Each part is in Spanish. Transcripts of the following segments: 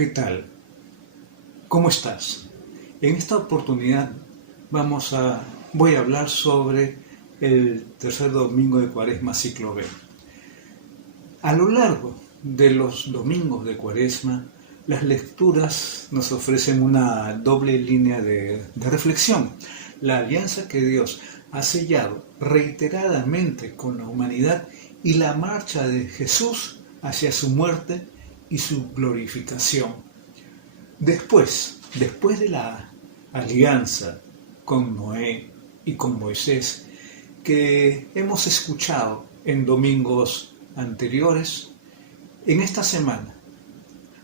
¿Qué tal? ¿Cómo estás? En esta oportunidad voy a hablar sobre el tercer domingo de Cuaresma, ciclo B. A lo largo de los domingos de Cuaresma, las lecturas nos ofrecen una doble línea de reflexión. La alianza que Dios ha sellado reiteradamente con la humanidad y la marcha de Jesús hacia su muerte y su glorificación. Después de la alianza con Noé y con Moisés, que hemos escuchado en domingos anteriores, en esta semana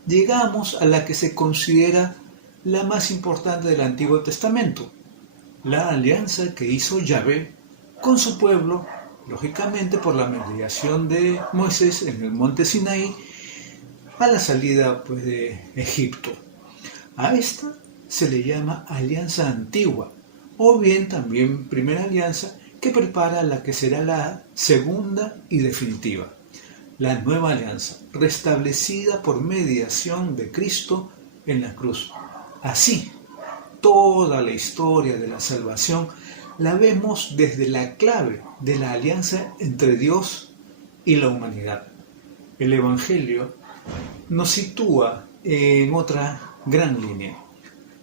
llegamos a la que se considera la más importante del Antiguo Testamento, la alianza que hizo Yahvé con su pueblo, lógicamente por la mediación de Moisés en el monte Sinaí, a la salida de Egipto. A esta se le llama alianza antigua, o bien también primera alianza, que prepara la que será la segunda y definitiva. La nueva alianza, restablecida por mediación de Cristo en la cruz. Así, toda la historia de la salvación la vemos desde la clave de la alianza entre Dios y la humanidad. El Evangelio nos sitúa en otra gran línea,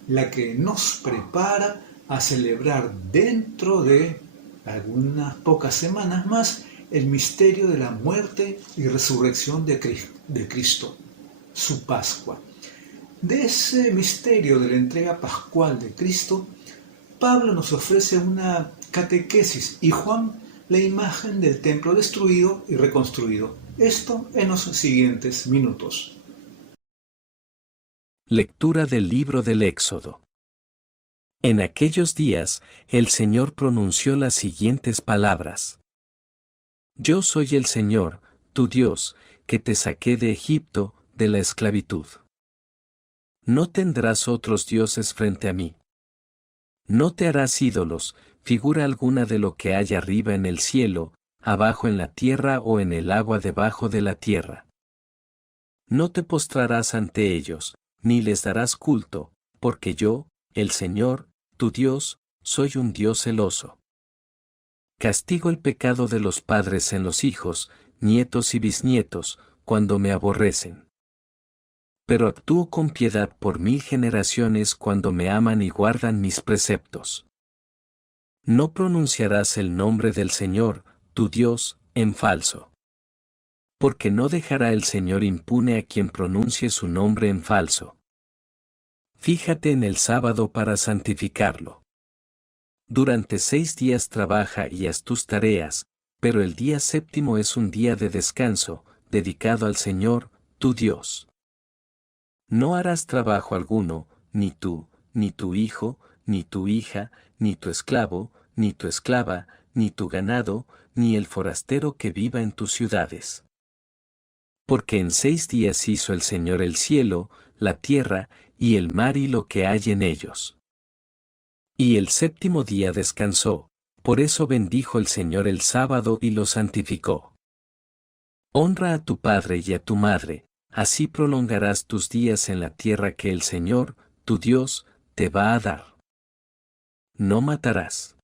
la que nos prepara a celebrar dentro de algunas pocas semanas más el misterio de la muerte y resurrección de Cristo, su Pascua. De ese misterio de la entrega pascual de Cristo, Pablo nos ofrece una catequesis y Juan la imagen del templo destruido y reconstruido. Esto en los siguientes minutos. Lectura del libro del Éxodo. En aquellos días, el Señor pronunció las siguientes palabras. Yo soy el Señor, tu Dios, que te saqué de Egipto, de la esclavitud. No tendrás otros dioses frente a mí. No te harás ídolos, figura alguna de lo que hay arriba en el cielo, abajo en la tierra o en el agua debajo de la tierra. No te postrarás ante ellos, ni les darás culto, porque yo, el Señor, tu Dios, soy un Dios celoso. Castigo el pecado de los padres en los hijos, nietos y bisnietos, cuando me aborrecen. Pero actúo con piedad por 1000 generaciones cuando me aman y guardan mis preceptos. No pronunciarás el nombre del Señor, tu Dios, en falso. Porque no dejará el Señor impune a quien pronuncie su nombre en falso. Fíjate en el sábado para santificarlo. Durante 6 días trabaja y haz tus tareas, pero el día séptimo es un día de descanso, dedicado al Señor, tu Dios. No harás trabajo alguno, ni tú, ni tu hijo, ni tu hija, ni tu esclavo, ni tu esclava, ni tu ganado, ni el forastero que viva en tus ciudades. Porque en 6 días hizo el Señor el cielo, la tierra, y el mar y lo que hay en ellos. Y el séptimo día descansó, por eso bendijo el Señor el sábado y lo santificó. Honra a tu padre y a tu madre, así prolongarás tus días en la tierra que el Señor, tu Dios, te va a dar. No matarás.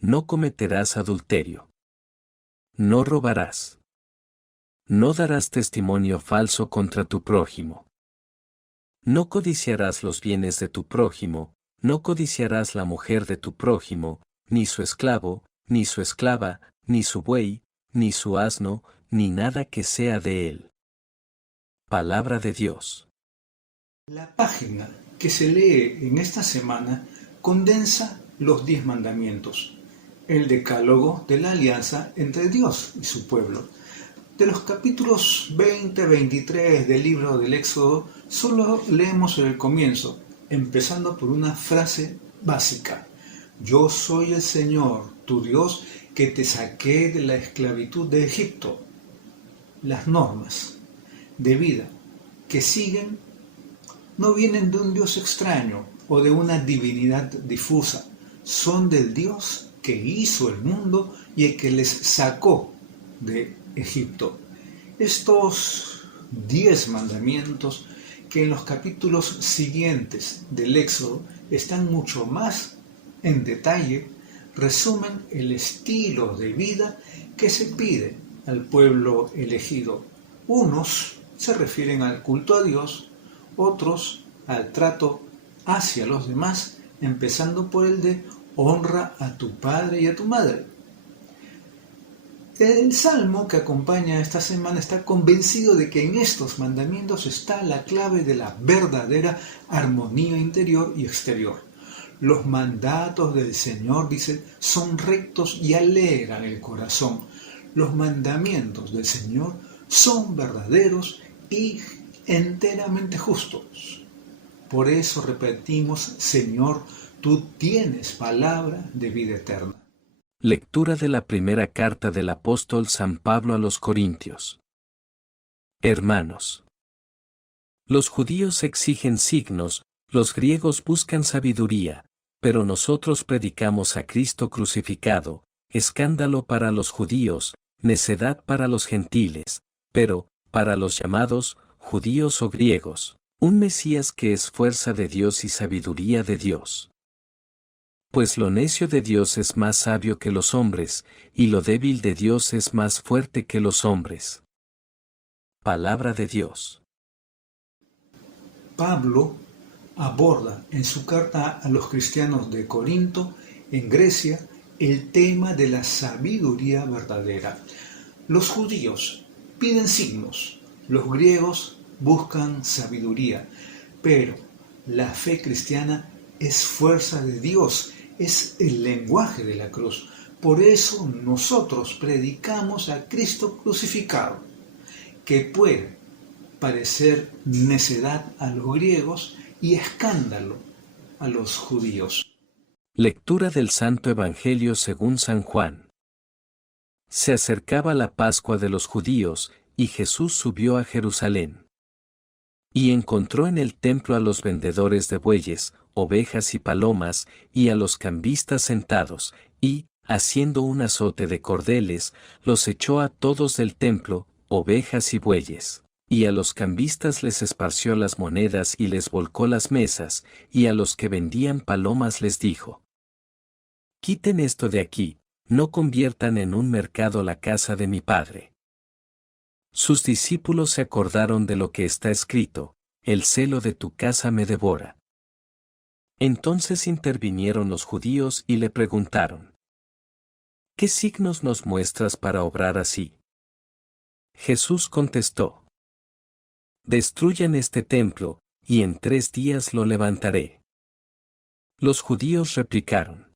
No cometerás adulterio. No robarás. No darás testimonio falso contra tu prójimo. No codiciarás los bienes de tu prójimo, no codiciarás la mujer de tu prójimo, ni su esclavo, ni su esclava, ni su buey, ni su asno, ni nada que sea de él. Palabra de Dios. La página que se lee en esta semana condensa los 10 mandamientos, el decálogo de la alianza entre Dios y su pueblo. De los capítulos 20-23 del libro del Éxodo, solo leemos el comienzo, empezando por una frase básica. Yo soy el Señor, tu Dios, que te saqué de la esclavitud de Egipto. Las normas de vida que siguen no vienen de un Dios extraño o de una divinidad difusa, son del Dios que hizo el mundo y el que les sacó de Egipto. Estos 10 mandamientos que en los capítulos siguientes del Éxodo están mucho más en detalle, resumen el estilo de vida que se pide al pueblo elegido. Unos se refieren al culto a Dios, otros al trato hacia los demás, empezando por el de honra a tu padre y a tu madre. El salmo que acompaña esta semana está convencido de que en estos mandamientos está la clave de la verdadera armonía interior y exterior. Los mandatos del Señor, dice, son rectos y alegran el corazón. Los mandamientos del Señor son verdaderos y enteramente justos. Por eso repetimos, Señor, tú tienes palabra de vida eterna. Lectura de la primera carta del apóstol San Pablo a los Corintios. Hermanos, los judíos exigen signos, los griegos buscan sabiduría, pero nosotros predicamos a Cristo crucificado, escándalo para los judíos, necedad para los gentiles, pero, para los llamados, judíos o griegos, un Mesías que es fuerza de Dios y sabiduría de Dios. Pues lo necio de Dios es más sabio que los hombres, y lo débil de Dios es más fuerte que los hombres. Palabra de Dios. Pablo aborda en su carta a los cristianos de Corinto, en Grecia, el tema de la sabiduría verdadera. Los judíos piden signos, los griegos buscan sabiduría, pero la fe cristiana es fuerza de Dios, es el lenguaje de la cruz. Por eso nosotros predicamos a Cristo crucificado, que puede parecer necedad a los griegos y escándalo a los judíos. Lectura del Santo Evangelio según San Juan. Se acercaba la Pascua de los judíos, y Jesús subió a Jerusalén. Y encontró en el templo a los vendedores de bueyes, ovejas y palomas, y a los cambistas sentados, y, haciendo un azote de cordeles, los echó a todos del templo, ovejas y bueyes. Y a los cambistas les esparció las monedas y les volcó las mesas, y a los que vendían palomas les dijo: Quiten esto de aquí, no conviertan en un mercado la casa de mi Padre. Sus discípulos se acordaron de lo que está escrito: el celo de tu casa me devora. Entonces intervinieron los judíos y le preguntaron: ¿qué signos nos muestras para obrar así? Jesús contestó: destruyan este templo, y en 3 días lo levantaré. Los judíos replicaron: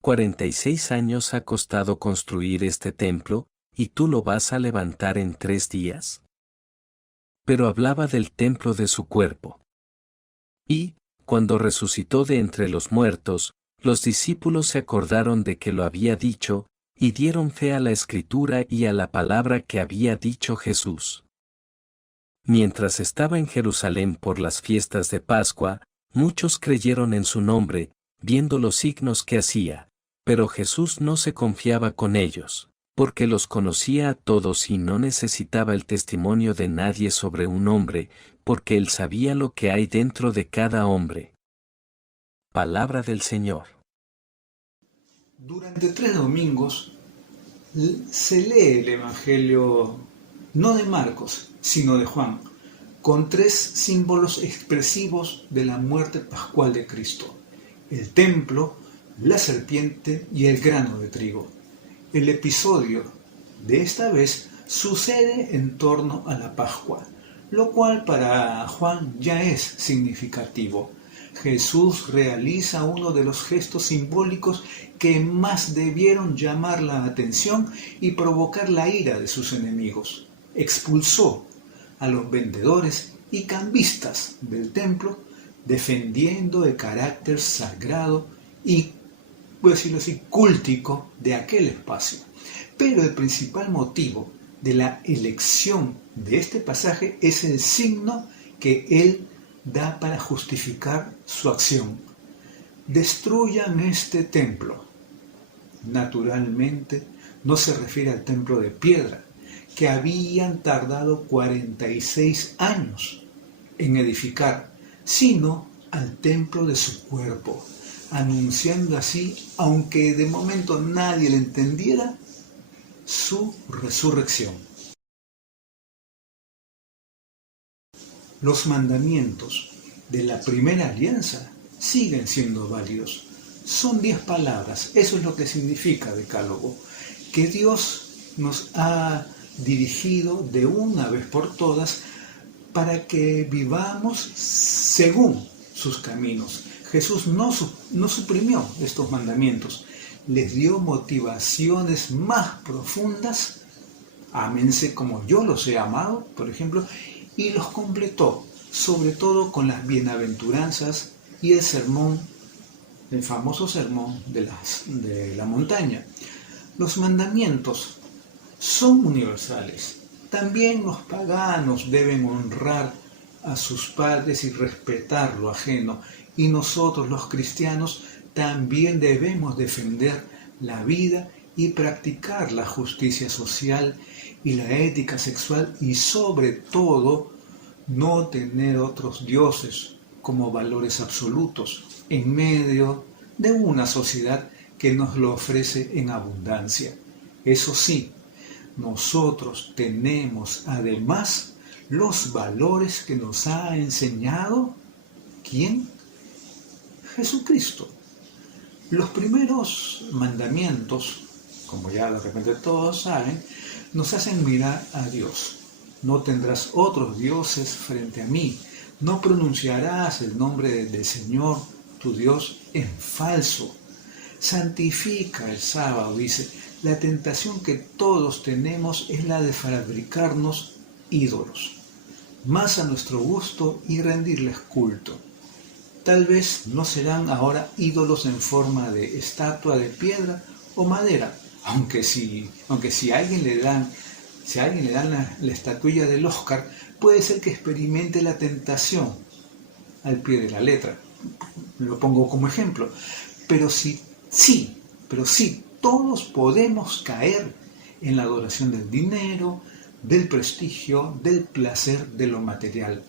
46 años ha costado construir este templo, ¿y tú lo vas a levantar en 3 días? Pero hablaba del templo de su cuerpo. Y, cuando resucitó de entre los muertos, los discípulos se acordaron de que lo había dicho, y dieron fe a la Escritura y a la palabra que había dicho Jesús. Mientras estaba en Jerusalén por las fiestas de Pascua, muchos creyeron en su nombre, viendo los signos que hacía, pero Jesús no se confiaba con ellos, porque los conocía a todos y no necesitaba el testimonio de nadie sobre un hombre, porque él sabía lo que hay dentro de cada hombre. Palabra del Señor. Durante 3 domingos se lee el Evangelio no de Marcos, sino de Juan, con 3 símbolos expresivos de la muerte pascual de Cristo: el templo, la serpiente y el grano de trigo. El episodio de esta vez sucede en torno a la Pascua, lo cual para Juan ya es significativo. Jesús realiza uno de los gestos simbólicos que más debieron llamar la atención y provocar la ira de sus enemigos. Expulsó a los vendedores y cambistas del templo, defendiendo el carácter sagrado y, por decirlo así, cúltico de aquel espacio. Pero el principal motivo de la elección de este pasaje es el signo que él da para justificar su acción. Destruyan este templo. Naturalmente, no se refiere al templo de piedra, que habían tardado 46 años en edificar, sino al templo de su cuerpo, anunciando así, aunque de momento nadie le entendiera, su resurrección. Los mandamientos de la primera alianza siguen siendo válidos. Son 10 palabras, eso es lo que significa decálogo, que Dios nos ha dirigido de una vez por todas para que vivamos según sus caminos. Jesús no suprimió estos mandamientos, les dio motivaciones más profundas, ámense como yo los he amado, por ejemplo, y los completó, sobre todo con las bienaventuranzas y el sermón, el famoso sermón de la montaña. Los mandamientos son universales. También los paganos deben honrar a sus padres y respetar lo ajeno. Y nosotros los cristianos también debemos defender la vida y practicar la justicia social y la ética sexual y sobre todo no tener otros dioses como valores absolutos en medio de una sociedad que nos lo ofrece en abundancia. Eso sí, nosotros tenemos además los valores que nos ha enseñado, ¿quién? Jesucristo. Los primeros mandamientos, como ya de repente todos saben, nos hacen mirar a Dios. No tendrás otros dioses frente a mí. No pronunciarás el nombre del Señor, tu Dios, en falso. Santifica el sábado, dice. La tentación que todos tenemos es la de fabricarnos ídolos, más a nuestro gusto y rendirles culto. Tal vez no serán ahora ídolos en forma de estatua de piedra o madera, aunque si a alguien le dan la estatuilla del Oscar, puede ser que experimente la tentación al pie de la letra. Lo pongo como ejemplo. Pero sí, todos podemos caer en la adoración del dinero, del prestigio, del placer, de lo material.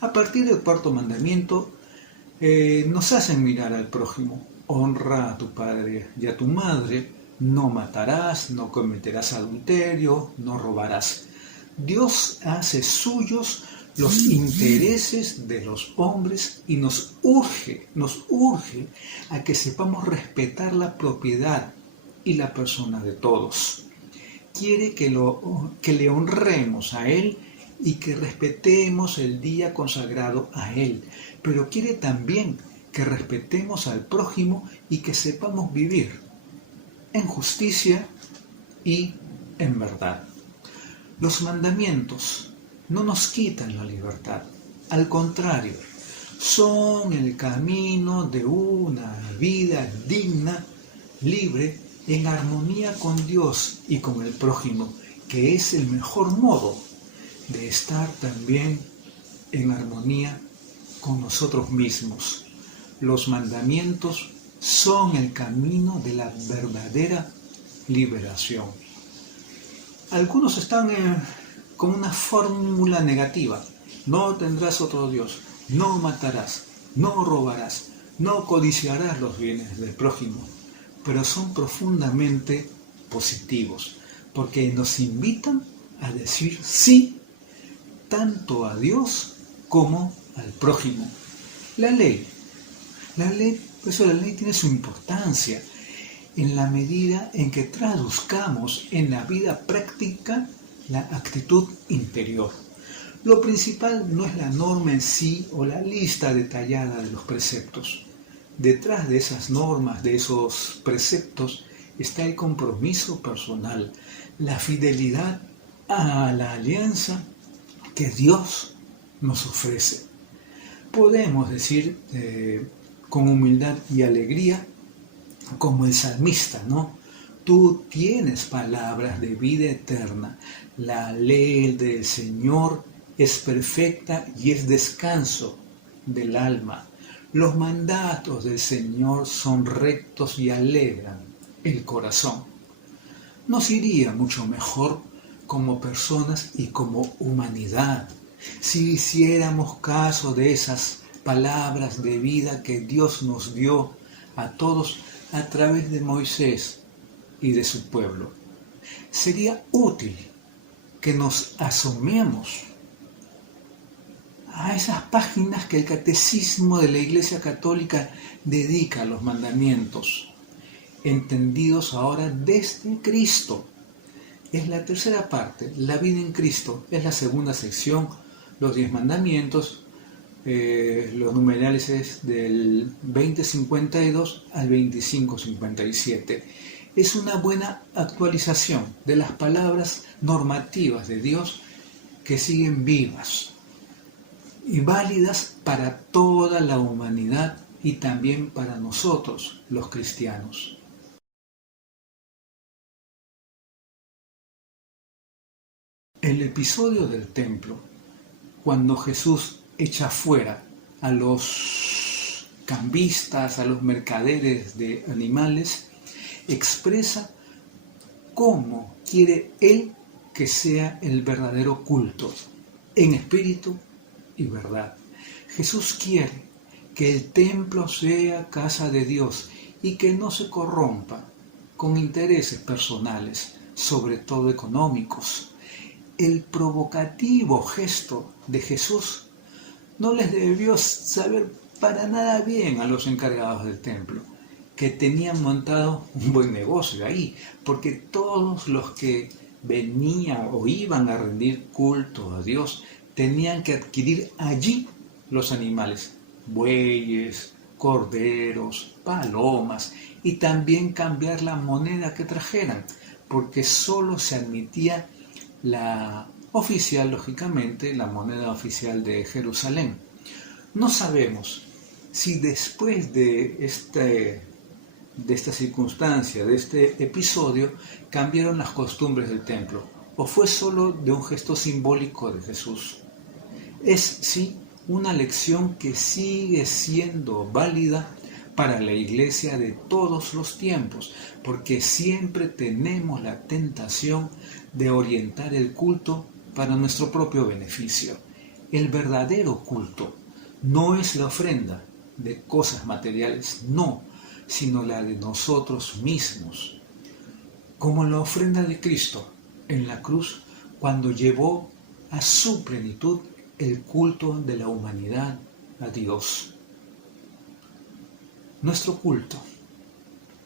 A partir del cuarto mandamiento, nos hacen mirar al prójimo. Honra a tu padre y a tu madre, no matarás, no cometerás adulterio, no robarás. Dios hace suyos los intereses de los hombres y nos urge a que sepamos respetar la propiedad y la persona de todos. Quiere que le honremos a Él y que respetemos el día consagrado a Él, pero quiere también que respetemos al prójimo y que sepamos vivir en justicia y en verdad. Los mandamientos no nos quitan la libertad, al contrario, son el camino de una vida digna, libre, en armonía con Dios y con el prójimo, que es el mejor modo de estar también en armonía con nosotros mismos. Los mandamientos son el camino de la verdadera liberación. Algunos están con una fórmula negativa. No tendrás otro Dios, no matarás, no robarás, no codiciarás los bienes del prójimo. Pero son profundamente positivos, porque nos invitan a decir sí tanto a Dios como al prójimo. La ley, por eso la ley tiene su importancia en la medida en que traduzcamos en la vida práctica la actitud interior. Lo principal no es la norma en sí o la lista detallada de los preceptos. Detrás de esas normas, de esos preceptos, está el compromiso personal, la fidelidad a la alianza que Dios nos ofrece. Podemos decir con humildad y alegría, como el salmista, ¿no? Tú tienes palabras de vida eterna. La ley del Señor es perfecta y es descanso del alma. Los mandatos del Señor son rectos y alegran el corazón. Nos iría mucho mejor como personas y como humanidad Si hiciéramos caso de esas palabras de vida que Dios nos dio a todos a través de Moisés y de su pueblo, sería útil que nos asomemos a esas páginas que el Catecismo de la Iglesia Católica dedica a los mandamientos, entendidos ahora desde Cristo. Es la tercera parte, la vida en Cristo, es la segunda sección, los 10 mandamientos, los numerales es del 2052 al 2557. Es una buena actualización de las palabras normativas de Dios que siguen vivas y válidas para toda la humanidad y también para nosotros, los cristianos. El episodio del templo, cuando Jesús echa fuera a los cambistas, a los mercaderes de animales, expresa cómo quiere Él que sea el verdadero culto, en espíritu y verdad. Jesús quiere que el templo sea casa de Dios y que no se corrompa con intereses personales, sobre todo económicos. El provocativo gesto de Jesús no les debió saber para nada bien a los encargados del templo, que tenían montado un buen negocio ahí, porque todos los que venían o iban a rendir culto a Dios tenían que adquirir allí los animales, bueyes, corderos, palomas, y también cambiar la moneda que trajeran, porque solo se admitía la oficial, lógicamente, la moneda oficial de Jerusalén. No sabemos si después de esta circunstancia, de este episodio, cambiaron las costumbres del templo, o fue solo de un gesto simbólico de Jesús. Es, sí, una lección que sigue siendo válida para la iglesia de todos los tiempos, porque siempre tenemos la tentación de orientar el culto para nuestro propio beneficio. El verdadero culto no es la ofrenda de cosas materiales, no, sino la de nosotros mismos, como la ofrenda de Cristo en la cruz cuando llevó a su plenitud el culto de la humanidad a Dios. Nuestro culto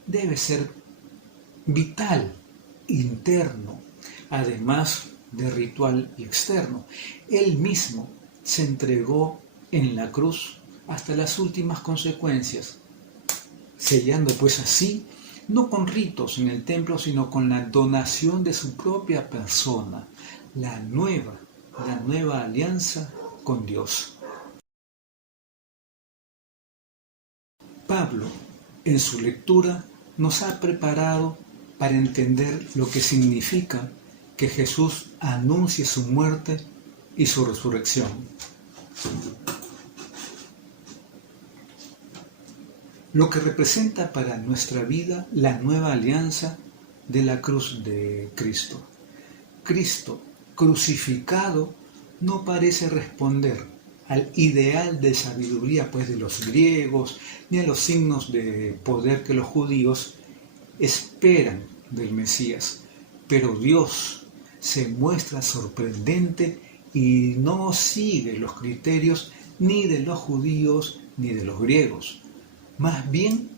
debe ser vital, interno, además de ritual y externo. Él mismo se entregó en la cruz hasta las últimas consecuencias, sellando pues así, no con ritos en el templo, sino con la donación de su propia persona, la nueva alianza con Dios. Pablo, en su lectura, nos ha preparado para entender lo que significa que Jesús anuncie su muerte y su resurrección. Lo que representa para nuestra vida la nueva alianza de la cruz de Cristo. Cristo crucificado no parece responder al ideal de sabiduría pues de los griegos, ni a los signos de poder que los judíos esperan del Mesías. Pero Dios se muestra sorprendente y no sigue los criterios ni de los judíos ni de los griegos. Más bien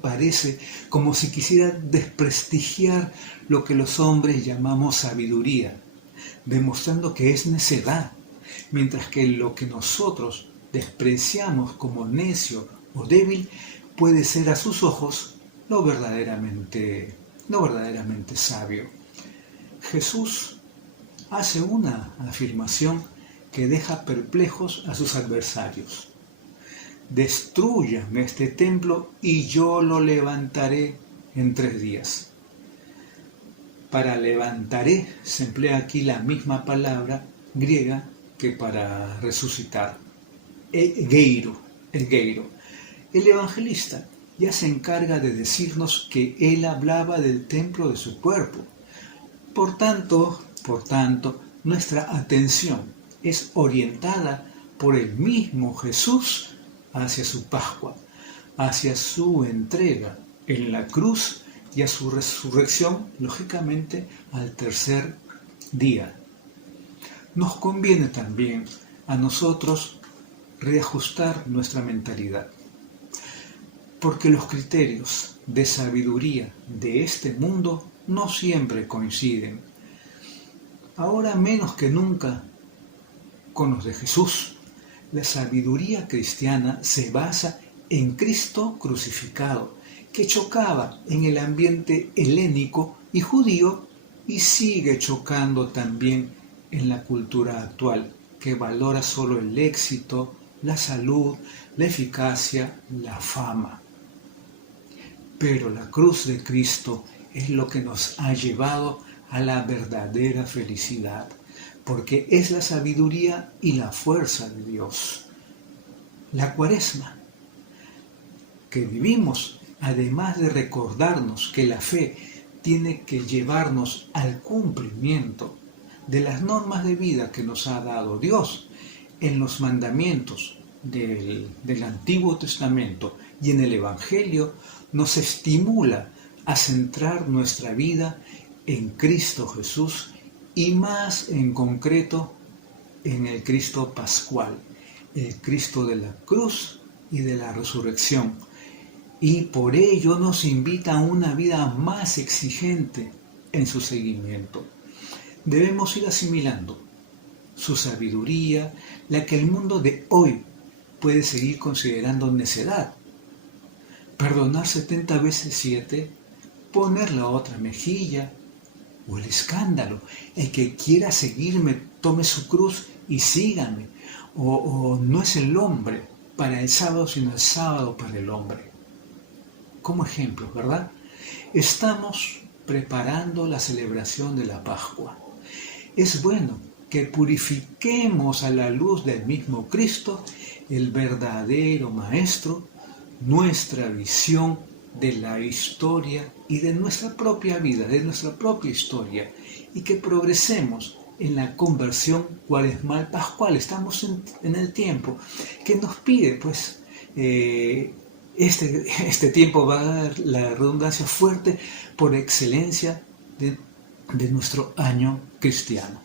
parece como si quisiera desprestigiar lo que los hombres llamamos sabiduría, demostrando que es necedad, mientras que lo que nosotros despreciamos como necio o débil puede ser a sus ojos lo verdaderamente sabio. Jesús hace una afirmación que deja perplejos a sus adversarios. Destruyan este templo y yo lo levantaré en 3 días. Para levantaré se emplea aquí la misma palabra griega que para resucitar, egeiro. El evangelista ya se encarga de decirnos que él hablaba del templo de su cuerpo. Por tanto, nuestra atención es orientada por el mismo Jesús hacia su Pascua, hacia su entrega en la cruz y a su resurrección, lógicamente, al tercer día. Nos conviene también a nosotros reajustar nuestra mentalidad, porque los criterios de sabiduría de este mundo no siempre coinciden. Ahora menos que nunca con los de Jesús. La sabiduría cristiana se basa en Cristo crucificado, que chocaba en el ambiente helénico y judío y sigue chocando también en la cultura actual, que valora solo el éxito, la salud, la eficacia, la fama. Pero la cruz de Cristo es lo que nos ha llevado a la verdadera felicidad, porque es la sabiduría y la fuerza de Dios. La Cuaresma que vivimos, además de recordarnos que la fe tiene que llevarnos al cumplimiento de las normas de vida que nos ha dado Dios en los mandamientos del Antiguo Testamento y en el Evangelio, nos estimula a centrar nuestra vida en Cristo Jesús y más en concreto en el Cristo pascual, el Cristo de la cruz y de la resurrección. Y por ello nos invita a una vida más exigente en su seguimiento. Debemos ir asimilando su sabiduría, la que el mundo de hoy puede seguir considerando necedad. Perdonar 70 veces 7, poner la otra mejilla, o el escándalo. El que quiera seguirme, tome su cruz y sígame. O no es el hombre para el sábado, sino el sábado para el hombre. Como ejemplo, ¿verdad? Estamos preparando la celebración de la Pascua. Es bueno que purifiquemos a la luz del mismo Cristo, el verdadero Maestro, nuestra visión de la historia y de nuestra propia vida, de nuestra propia historia, y que progresemos en la conversión cuaresmal pascual. Estamos en el tiempo que nos pide, pues, este tiempo va a dar la redundancia fuerte por excelencia de nuestro año cristiano.